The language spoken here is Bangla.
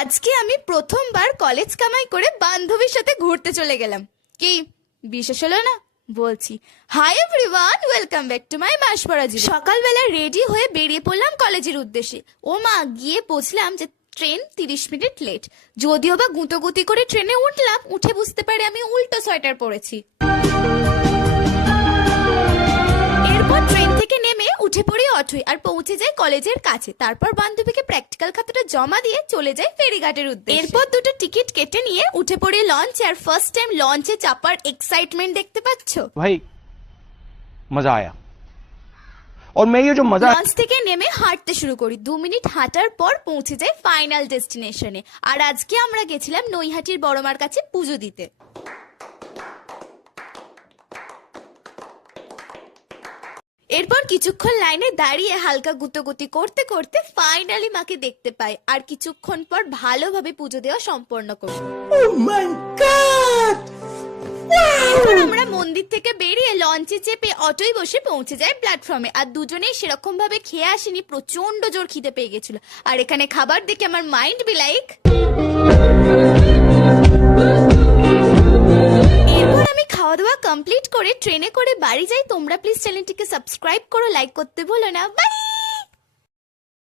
আজকে আমি প্রথমবার কলেজ কামাই করে বান্ধবীর সাথে ঘুরতে চলে গেলাম। কি বিশেষ হলো না? বলছি। Hi everyone, welcome back to my মাসপড়া জীবন। সকালবেলা রেডি হয়ে বেরিয়ে পড়লাম কলেজের উদ্দেশ্যে। ও মা, গিয়ে পৌঁছলাম যে ট্রেন 30 মিনিট লেট। যদিও বা গুঁতোগুতি করে ট্রেনে উঠলাম, উঠে বুঝতে পারি আমি উল্টো সোয়েটার পরেছি। এরপর ট্রেন থেকে নেমে উঠে পড়ি অটোয় আর পৌঁছে যাই কলেজের কাছে। তারপর বান্ধবীকে প্র্যাকটিক্যাল খাতাটা জমা দিয়ে চলে যাই ফেরিঘাটের উদ্দেশ্যে। এরপর দুটো টিকিট কেটে নিয়ে উঠে পড়ি লঞ্চে। আর ফার্স্ট টাইম লঞ্চে চাপার এক্সাইটমেন্ট দেখতে পাচ্ছ ভাই, মজা আয়া। और मैं ये जो मजा লঞ্চ থেকে নেমে হাঁটতে শুরু করি। 2 মিনিট হাঁটার পর পৌঁছে যাই ফাইনাল ডেস্টিনেশনে। আর আজকে আমরা গেছিলাম নৈহাটির বড়মার কাছে পুজো দিতে। এরপর কিছুক্ষণ লাইনে দাঁড়িয়ে হালকা গুতোগুতি করতে করতে ফাইনালি মাকে দেখতে পাই। আর কিছুক্ষণ পর ভালোভাবে পুজো দেওয়া সম্পন্ন করি। এরপর আমরা মন্দির থেকে বেরিয়ে লঞ্চে চেপে অটোয় বসে পৌঁছে যাই প্ল্যাটফর্মে। আর দুজনেই সেরকম ভাবে খেয়ে আসিনি, প্রচন্ড জোর খিদে পেয়ে গেছিল। আর এখানে খাবার দেখে আমার মাইন্ড বি লাইক। এরপর আমি খাওয়া দাওয়া কমপ্লিট করে ট্রেনে করে বাড়ি যাই। তোমরা প্লিজ চ্যানেলটিকে সাবস্ক্রাইব করো, লাইক করতে ভুলো না। বাই।